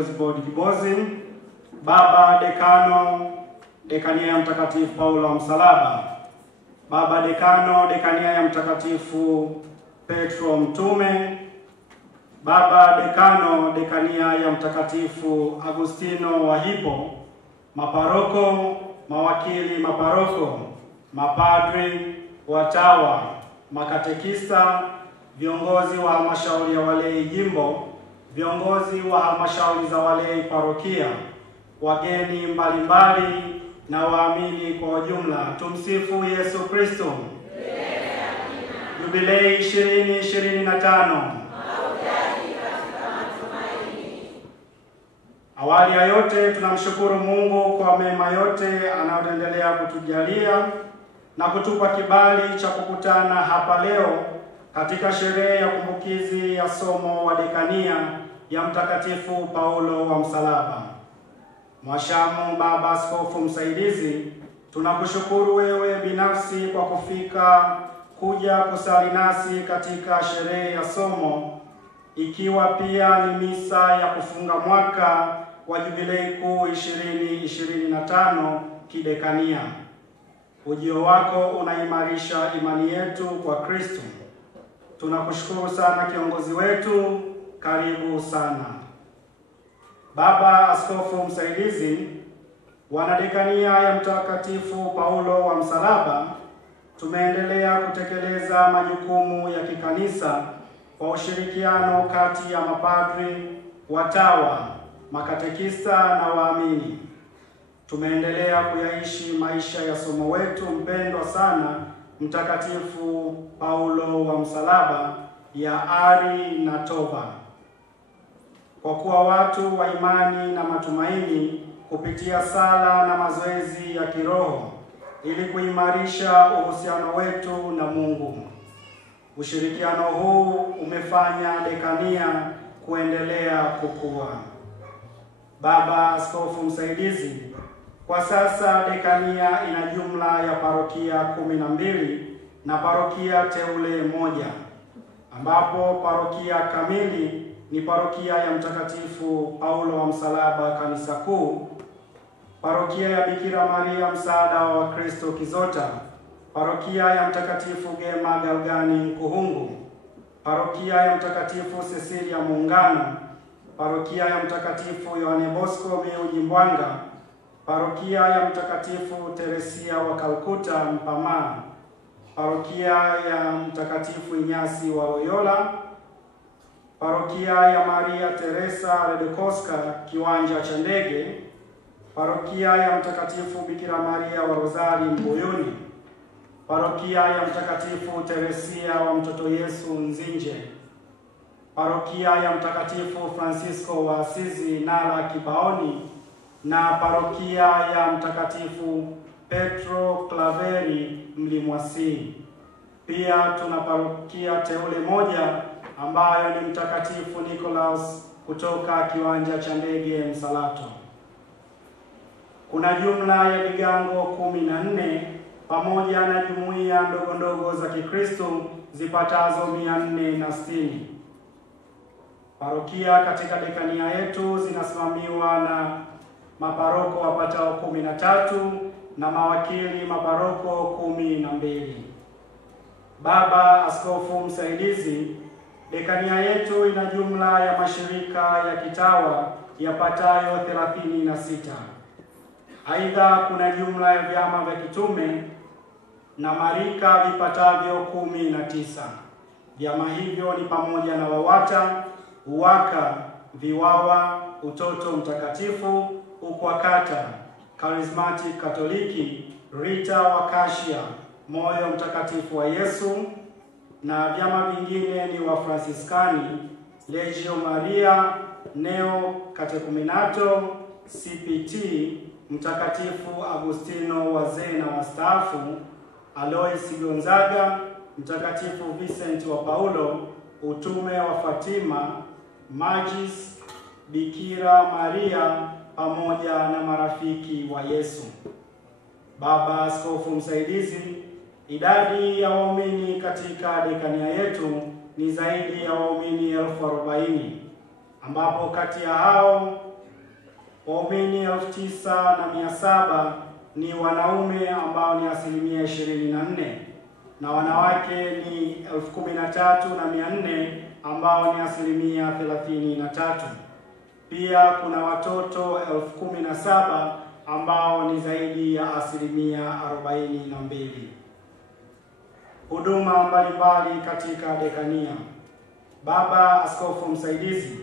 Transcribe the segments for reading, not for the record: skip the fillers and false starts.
Osborne Kibozi, Baba Dekano, Dekania ya Mtakatifu Paulo wa Msalaba, Baba Dekano, Dekania ya Mtakatifu Petro Mtume, Baba Dekano, Dekania ya Mtakatifu Agustino wa Hippo, maparoko, mawakili maparoko, mapadri, watawa, makatekista, viongozi wa halmashauri ya walei jimbo, viongozi wa halmashauri za walei parokia, wageni mbalimbali na waamini kwa ujumla. Tumsifu Yesu Kristo. Jubilei 2025. Awali ya yote tunamshukuru Mungu kwa mema yote anayoendelea kutujalia na kutupa kibali cha kukutana hapa leo katika sherehe ya kumbukizi ya somo wa dekania ya Mtakatifu Paulo wa Msalaba. Mwashamu Baba Askofu Msaidizi, tunakushukuru wewe binafsi kwa kufika kuja kusali nasi katika sherehe ya somo, ikiwa pia ni misa ya kufunga mwaka wa Jubilei Kuu 2025 kidekania. Ujio wako unaimarisha imani yetu kwa Kristo. Tunakushukuru sana kiongozi wetu, karibu sana. Baba Askofu Msaidizi, wanadekania ya Mtakatifu Paulo wa Msalaba, tumeendelea kutekeleza majukumu ya kikanisa kwa ushirikiano kati ya mapadri, watawa, makatekista na waamini. Tumeendelea kuyaishi maisha ya somo wetu mpendwa sana Mtakatifu Paulo wa Msalaba ya ari na toba. Kwa kuwa watu wa imani na matumaini kupitia sala na mazoezi ya kiroho ili kuimarisha uhusiano wetu na Mungu. Ushirikiano huu umefanya dekania kuendelea kukua. Baba Askofu Msaidizi, kwa sasa dekania ina jumla ya parokia 12 na parokia teule 1, ambapo parokia kamili ni parokia ya Mtakatifu Paulo wa Msalaba Kanisa Kuu, parokia ya Bikira Maria Msaada wa Kristo Kizota, parokia ya Mtakatifu Gema Galgani Mkuhungu, parokia ya Mtakatifu Cecilia Muungano, parokia ya Mtakatifu Yohane Bosco Miu Jimbwanga, parokia ya Mtakatifu Teresia wa Kalkuta Mpama, parokia ya Mtakatifu Inyasi wa Loyola, parokia ya Maria Teresa Redekoska Kiwanja cha Ndege, parokia ya Mtakatifu Bikira Maria wa Rozari Mbuyuni, parokia ya Mtakatifu Teresia wa Mtoto Yesu Nzinje, parokia ya Mtakatifu Francisco wa Asizi Nala Kibaoni, na parokia ya Mtakatifu Petro Klaveri Mlimwasi. Pia tuna parokia teule 1 ambayo ni Mtakatifu Nicholas kutoka Kiwanja cha Ndege Msalato. Kuna jumla ya vigango 14 pamoja na jumuiya ndogo ndogo za Kikristo zipatazo 460. Parokia katika dekania yetu zinasimamiwa na maparoko wapatao 13 na mawakili maparoko 12. Baba Askofu Msaidizi, dekania yetu ina jumla ya mashirika ya kitawa yapatayo 36. Aidha, kuna jumla ya vyama vya kitume na marika vipatavyo 19. Vyama hivyo ni pamoja na WAWATA, UWAKA, VIWAWA, Utoto Mtakatifu, UKWAKATA, Charismatic Katoliki, Rita Wakashia, Moyo Mtakatifu wa Yesu, na vyama vingine ni wa Fransiskani, Legio Maria, Neo Catechumenato, CPT, Mtakatifu Agustino wazee na wastaafu, Alois Gonzaga, Mtakatifu Vincent wa Paulo, Utume wa Fatima, Magis, Bikira Maria pamoja na marafiki wa Yesu. Baba Askofu Msaidizi, idadi ya waumini katika dekania yetu ni zaidi ya waumini 40,000, ambapo kati ya hao Waumini 9,700 ni wanaume ambao ni 24%, na wanawake ni 13,400 ambao ni 33%. Pia kuna watoto 17,000 ambao ni zaidi ya 42%. Huduma mbalimbali katika dekania. Baba Askofu Msaidizi,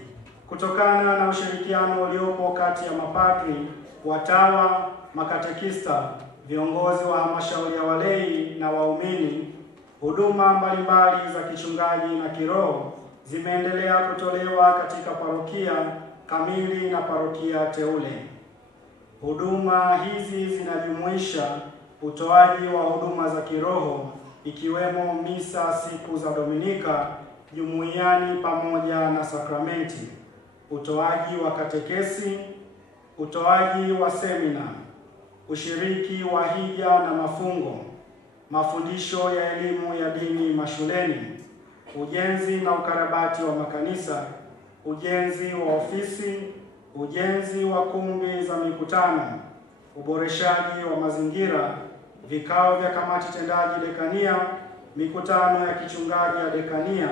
kutokana na ushirikiano uliopo kati ya mapadri, watawa, makatekista, viongozi wa halmashauri ya walei na waumini, huduma mbalimbali za kichungaji na kiroho zimeendelea kutolewa katika parokia kamili na parokia teule. Huduma hizi zinajumuisha utoaji wa huduma za kiroho ikiwemo misa siku za Dominika jumuiani pamoja na sakramenti, utoaji wa katekesi, utoaji wa semina, ushiriki wa hija na mafungo, mafundisho ya elimu ya dini mashuleni, ujenzi na ukarabati wa makanisa, ujenzi wa ofisi, ujenzi wa kumbi za mikutano, uboreshaji wa mazingira, vikao vya kamati tendaji dekania, mikutano ya kichungaji ya dekania,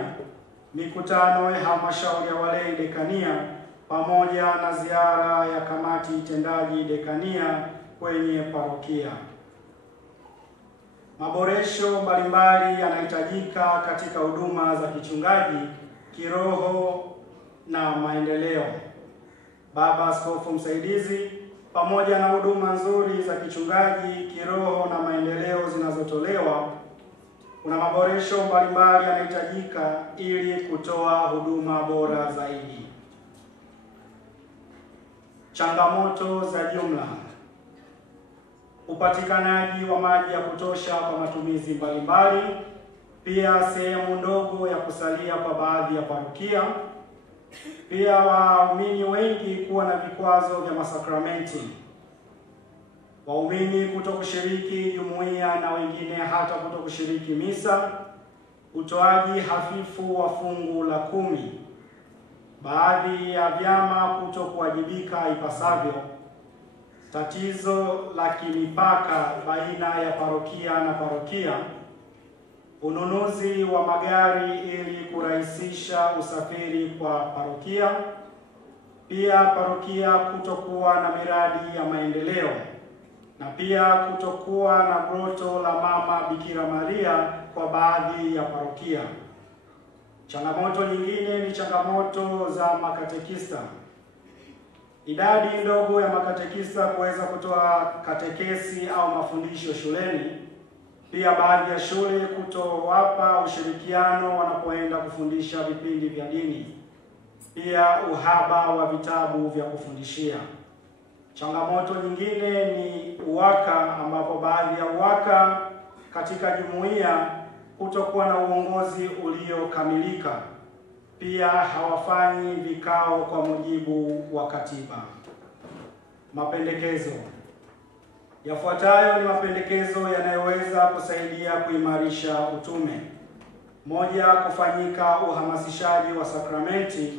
mikutano ya halmashauri ya walei dekania, pamoja na ziara ya kamati tendaji dekania kwenye parokia. Maboresho mbalimbali yanahitajika katika huduma za kichungaji, kiroho na maendeleo. Baba Askofu Msaidizi, pamoja na huduma nzuri za kichungaji, kiroho na maendeleo zinazotolewa, kuna maboresho mbalimbali yanahitajika ili kutoa huduma bora zaidi. Changamoto za jumla. Upatikanaji wa maji ya kutosha kwa matumizi mbalimbali, pia sehemu ndogo ya kusalia kwa baadhi ya parokia, pia waumini wengi kuwa na vikwazo vya masakramenti, waumini kutokushiriki jumuiya na wengine hata kutokushiriki misa, utoaji hafifu wa fungu la 10, baadhi ya vyama kutokuwajibika ipasavyo, tatizo la kimipaka baina ya parokia na parokia, ununuzi wa magari ili kurahisisha usafiri kwa parokia, pia parokia kutokuwa na miradi ya maendeleo, na pia kutokuwa na groto la Mama Bikira Maria kwa baadhi ya parokia. Changamoto nyingine ni changamoto za makatekista. Idadi ndogo ya makatekista kuweza kutoa katekesi au mafundisho shuleni. Pia baadhi ya shule kutowapa ushirikiano wanapoenda kufundisha vipindi vya dini. Pia uhaba wa vitabu vya kufundishia. Changamoto nyingine ni uwaka, ambapo baadhi ya uwaka katika jumuiya kutokuwa na uongozi uliokamilika. Pia hawafanyi vikao kwa mujibu wa katiba. Mapendekezo. Yafuatayo ni mapendekezo yanayoweza kusaidia kuimarisha utume. 1. Kufanyika uhamasishaji wa sakramenti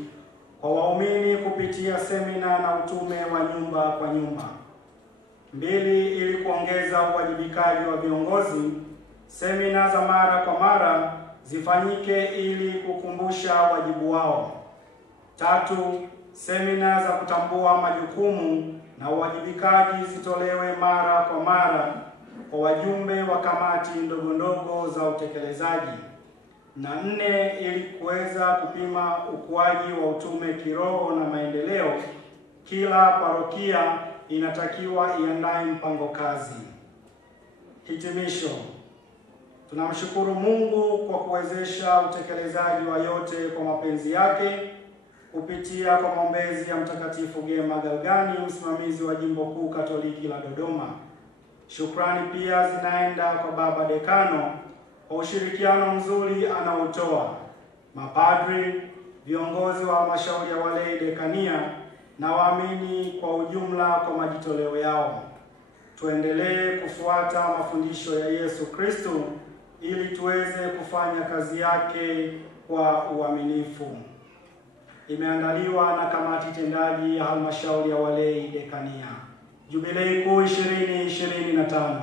kwa waumini kupitia semina na utume wa nyumba kwa nyumba. 2. Ili kuongeza uwajibikaji wa viongozi, semina za mara kwa mara zifanyike ili kukumbusha wajibu wao. 3. Semina za kutambua majukumu na uwajibikaji zitolewe mara kwa mara kwa wajumbe wa kamati ndogo ndogo za utekelezaji. Na 4. Ili kuweza kupima ukuaji wa utume kiroho na maendeleo, kila parokia inatakiwa iandae mpango kazi. Hitimisho. Tunamshukuru Mungu kwa kuwezesha utekelezaji wa yote kwa mapenzi yake kupitia kwa maombezi ya Mtakatifu Gema Galgani, msimamizi wa Jimbo Kuu Katoliki la Dodoma. Shukrani pia zinaenda kwa Baba Dekano kwa ushirikiano mzuri anaotoa, mapadri, viongozi wa halmashauri ya walei dekania na waamini kwa ujumla kwa majitoleo yao. Tuendelee kufuata mafundisho ya Yesu Kristo ili tuweze kufanya kazi yake kwa uaminifu. imeandaliwa na kamati tendaji ya halmashauri ya walei dekania. Jubilei kuu 2025.